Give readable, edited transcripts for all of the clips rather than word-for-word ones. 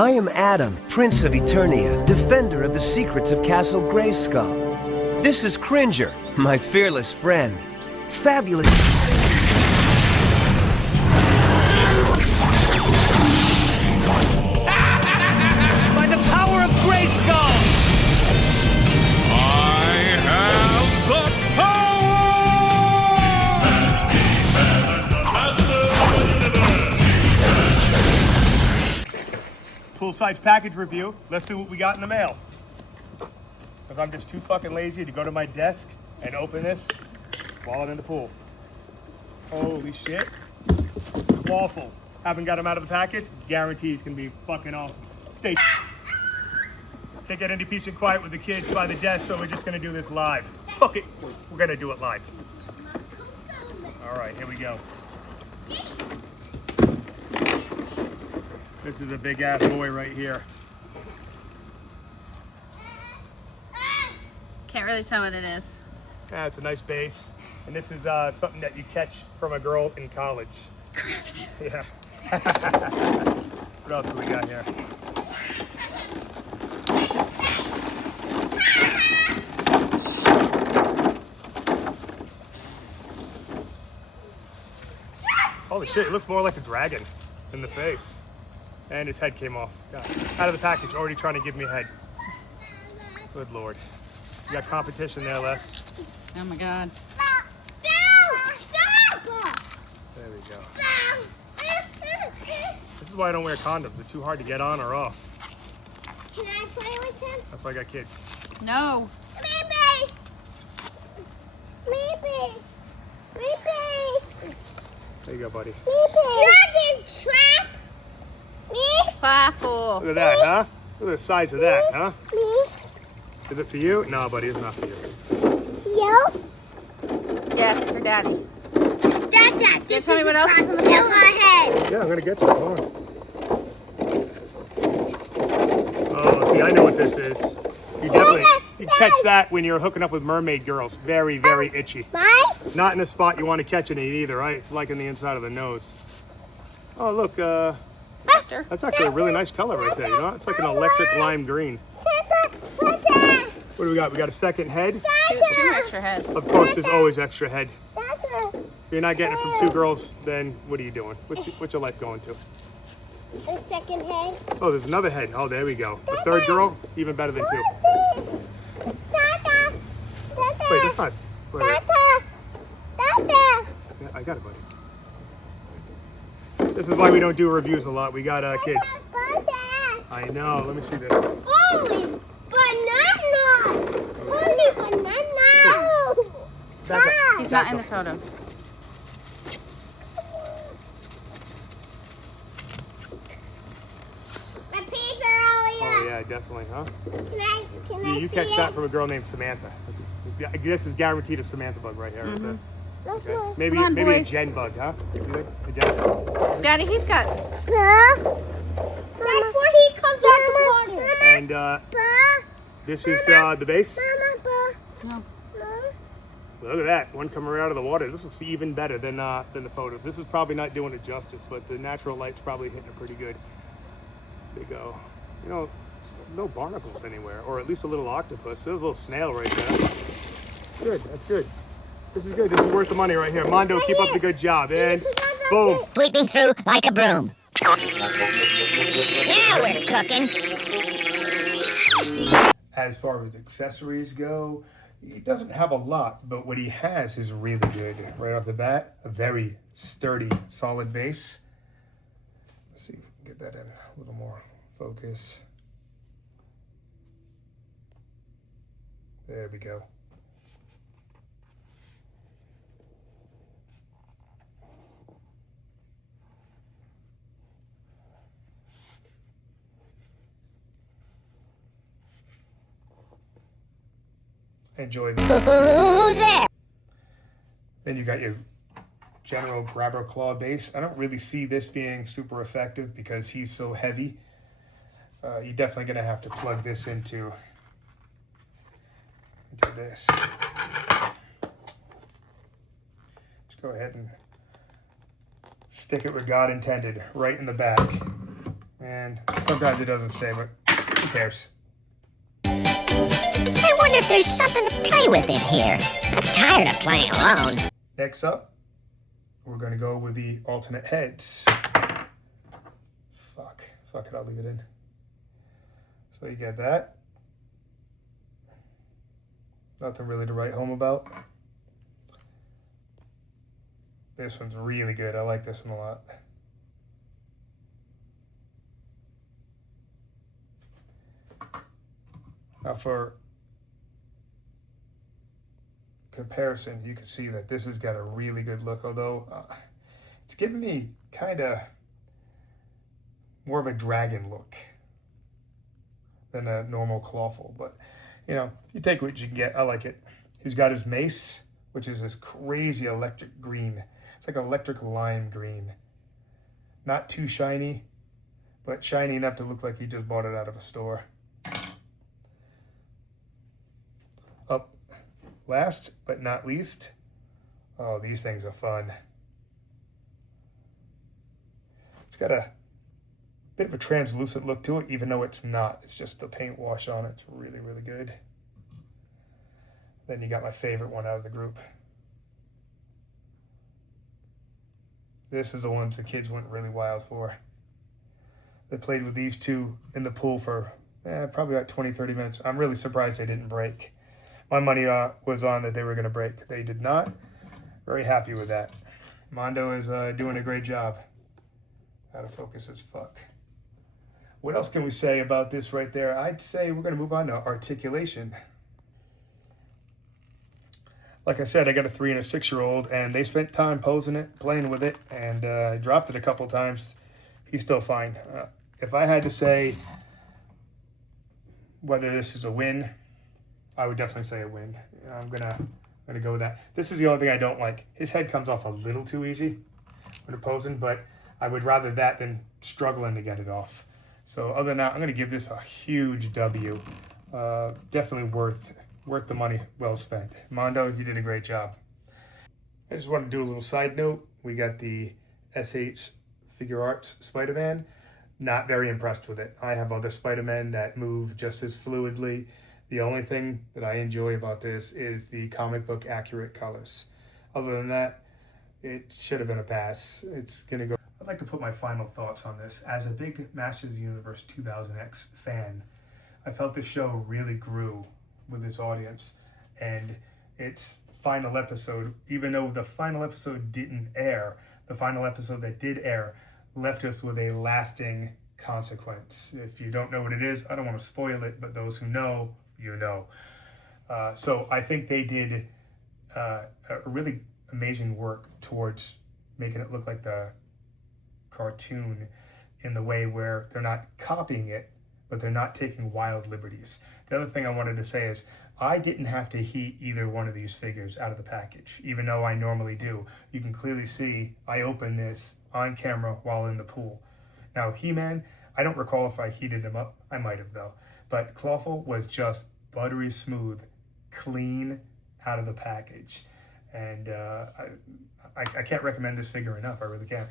I am Adam, Prince of Eternia, defender of the secrets of Castle Grayskull. This is Cringer, my fearless friend. Fabulous. By the power of Grayskull! I have the power! Full-size package review. Let's see what we got in the mail. Because I'm just too fucking lazy to go to my desk and open this while I'm in the pool. Holy shit. Clawful. Haven't got him out of the package. Guarantee he's gonna be fucking awesome. Stay. Can't get any peace and quiet with the kids by the desk, so we're just gonna do this live. Fuck it. We're gonna do it live. All right, here we go. This is a big ass boy right here. Can't really tell what it is. Yeah, it's a nice base. And this is something that you catch from a girl in college. Yeah. What else do we got here? Holy shit, it looks more like a dragon in the face. And his head came off. God. Out of the package, already trying to give me a head. Good lord. You got competition there, Les. Oh my god. There we go. This is why I don't wear condoms. They're too hard to get on or off. Can I play with him? That's why I got kids. No. Maybe. There you go, buddy. Dragon trap. Clawful. Look at that, huh? Look at the size of that, huh? Me. Is it for you? No, buddy, it's not for you. You? Yes, for Daddy. Dad, Can you tell me what else is in the Go package? ahead. Yeah, I'm gonna get you. Hold on. Oh, see, I know what this is. You catch that when you're hooking up with mermaid girls. Very, very itchy. Mine? Not in a spot you want to catch it in either, right? It's like in the inside of the nose. Oh, look, Scepter. that's actually a really nice color right there, you know? It's like an electric lime green. What do we got? We got a second head. Two extra heads. Of course, there's always extra head. If you're not getting it from two girls, then what are you doing? What's your life going to? A second head. Oh, there's another head. Oh, there we go. A third girl, even better than two. Wait, that's not. Wait. Yeah, I got it, buddy. This is why we don't do reviews a lot. We got kids. I know. Let me see this. Holy banana! Holy banana! Back up. He's not in the photo. My peas are all Oh yeah, definitely, huh? Can I You see catch it? that from a girl named Samantha. I guess is guaranteed a Samantha bug right here. Right there. Look, Okay. look. Maybe Come on, maybe a boys. Jen bug, huh? You think? A Jen bug. Daddy, he's got. Before he comes out the water. And this is the base. No. Look at that, one coming right out of the water. This looks even better than the photos. This is probably not doing it justice, but the natural light's probably hitting it pretty good. There you go. You know, no barnacles anywhere, or at least a little octopus. There's a little snail right there. Good, that's good. This is good. This is worth the money right here. Mondo, keep up the good job. And boom. Sweeping through like a broom. Now we're cooking. As far as accessories go, he doesn't have a lot, but what he has is really good. Right off the bat, a very sturdy, solid base. Let's see if we can get that in a little more focus. There we go. Enjoy that. Who's there? Then you got your general grabber claw base. I don't really see this being super effective because he's so heavy. You're definitely going to have to plug this into this. Just go ahead and stick it where God intended, right in the back. And sometimes it doesn't stay, but who cares? I wonder if there's something to play with in here. I'm tired of playing alone. Next up, we're going to go with the alternate heads. Fuck it, I'll leave it in. So you get that. Nothing really to write home about. This one's really good. I like this one a lot. Now for comparison, you can see that this has got a really good look, although it's giving me kind of more of a dragon look than a normal clawful, but you know, you take what you can get. I like it. He's got his mace, which is this crazy electric green. It's like electric lime green. Not too shiny, but shiny enough to look like he just bought it out of a store. Up last but not least, oh, these things are fun. It's got a bit of a translucent look to it, even though it's not. It's just the paint wash on it. It's really, really good. Then you got my favorite one out of the group. This is the ones the kids went really wild for. They played with these two in the pool for probably about 20-30 minutes. I'm really surprised they didn't break. My money was on that they were going to break. They did not. Very happy with that. Mondo is doing a great job. Out of focus as fuck. What else can we say about this right there? I'd say we're going to move on to articulation. Like I said, I got a 3- and a 6-year-old, and they spent time posing it, playing with it, and I dropped it a couple times. He's still fine. If I had to say whether this is a win, I would definitely say a win. I'm gonna go with that. This is the only thing I don't like. His head comes off a little too easy when posing, but I would rather that than struggling to get it off. So other than that, I'm gonna give this a huge W. Definitely worth the money well spent. Mondo, you did a great job. I just want to do a little side note. We got the SH Figure Arts Spider-Man. Not very impressed with it. I have other Spider-Men that move just as fluidly. The only thing that I enjoy about this is the comic book accurate colors. Other than that, it should have been a pass. It's gonna go. I'd like to put my final thoughts on this. As a big Masters of the Universe 2000X fan, I felt the show really grew with its audience, and its final episode, even though the final episode didn't air, the final episode that did air left us with a lasting consequence. If you don't know what it is, I don't want to spoil it, but those who know, you know. So I think they did a really amazing work towards making it look like the cartoon in the way where they're not copying it, but they're not taking wild liberties. The other thing I wanted to say is I didn't have to heat either one of these figures out of the package, even though I normally do. You can clearly see I opened this on camera while in the pool. Now, He-Man, I don't recall if I heated him up. I might have, though. But Clawful was just buttery smooth, clean out of the package. And I can't recommend this figure enough. I really can't.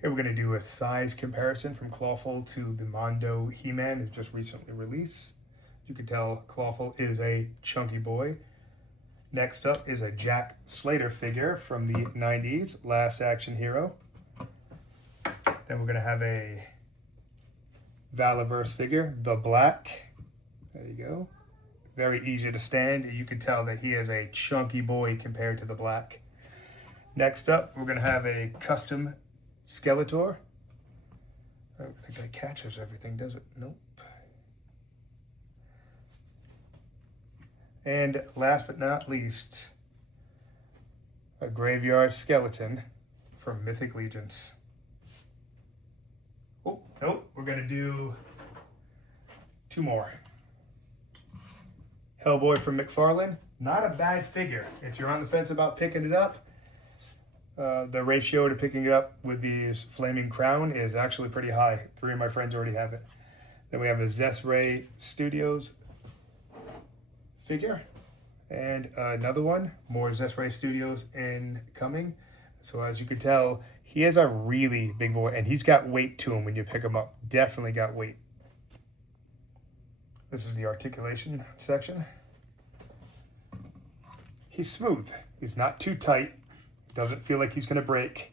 Here we're going to do a size comparison from Clawful to the Mondo He-Man. It's just recently released. You can tell Clawful is a chunky boy. Next up is a Jack Slater figure from the 90s, Last Action Hero. Then we're going to have a Valiverse figure, the Black. There you go. Very easy to stand. You can tell that he is a chunky boy compared to the Black. Next up, we're going to have a custom Skeletor. I don't think that catches everything, does it? Nope. And last but not least, a Graveyard Skeleton from Mythic Legions. Oh, nope, we're going to do 2 more. Hellboy from McFarlane. Not a bad figure. If you're on the fence about picking it up, the ratio to picking it up with the Flaming Crown is actually pretty high. 3 of my friends already have it. Then we have a Zesray Studios figure. And another one, more Zesray Studios incoming. So as you can tell, He is a really big boy, and he's got weight to him when you pick him up. Definitely got weight. This is the articulation section. He's smooth. He's not too tight. Doesn't feel like he's going to break.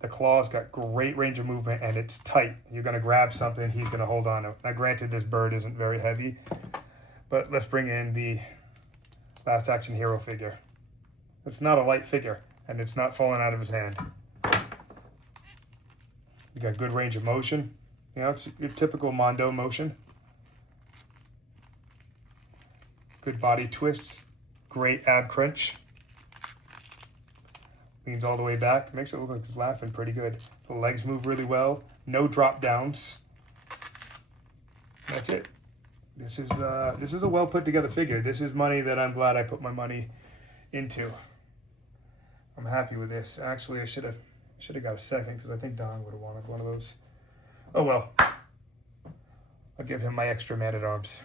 The claw's got great range of movement, and it's tight. You're going to grab something, he's going to hold on to it. Now, granted, this bird isn't very heavy, but let's bring in the Last Action Hero figure. It's not a light figure, and it's not falling out of his hand. You got good range of motion. You know, it's your typical Mondo motion. Good body twists. Great ab crunch. Leans all the way back. Makes it look like he's laughing pretty good. The legs move really well. No drop downs. That's it. This is a well put together figure. This is money that I'm glad I put my money into. I'm happy with this. Actually, I should have got a second because I think Don would have wanted one of those. Oh well. I'll give him my extra man-at-arms.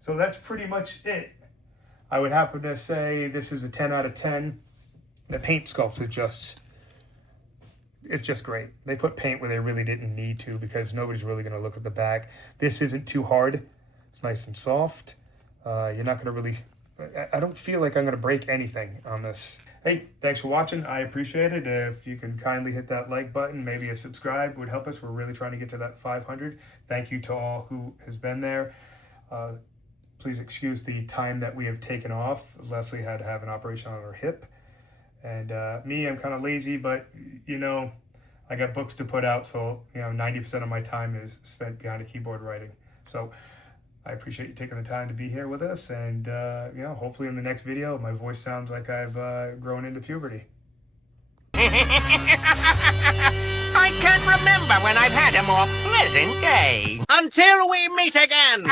So that's pretty much it. I would happen to say this is a 10 out of 10. The paint sculpts it's just great. They put paint where they really didn't need to because nobody's really going to look at the back. This isn't too hard. It's nice and soft. You're not going to really... I don't feel like I'm going to break anything on this. Hey, thanks for watching. I appreciate it. If you can kindly hit that like button, maybe a subscribe would help us. We're really trying to get to that 500. Thank you to all who has been there. Please excuse the time that we have taken off. Leslie had to have an operation on her hip. And me, I'm kind of lazy, but, you know, I got books to put out, so, you know, 90% of my time is spent behind a keyboard writing. So I appreciate you taking the time to be here with us, and, you know, hopefully in the next video, my voice sounds like I've grown into puberty. I can't remember when I've had a more pleasant day. Until we meet again!